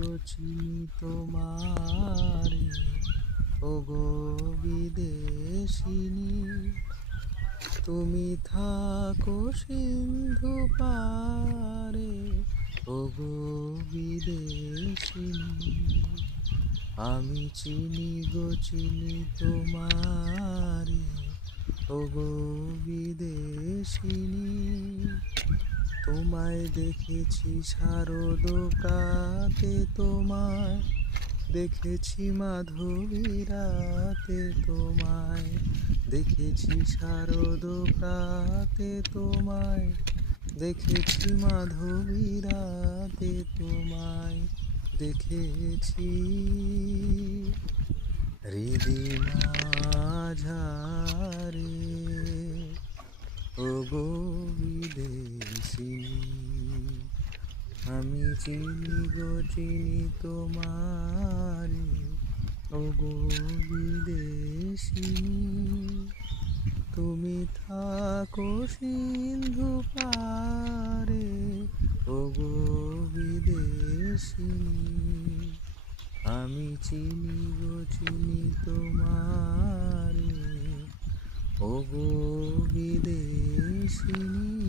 গো চিনি তোমারে, ওগো বিদেশিনী। তুমি থাকো সিন্ধু পারে, ওগো বিদেশিনী। আমি চিনি গো চিনি তোমারে, ওগো বিদেশিনী। তোমায় দেখেছি শারদ প্রাতে, তোমায় দেখেছি মাধবী রাতে, তোমায় দেখেছি শারদ প্রাতে, তোমায় দেখেছি মাধবী রাতে, তোমায় দেখেছি হৃদি মাঝারে, ওগো বিদেশিনী। আমি চিনি গো চিনি তোমারে, ওগো বিদেশিনী। তুমি থাকো সিন্ধু পারে, ওগো বিদেশিনী। আমি চিনি গো চিনি তোমারে, ওগো বিদেশিনী।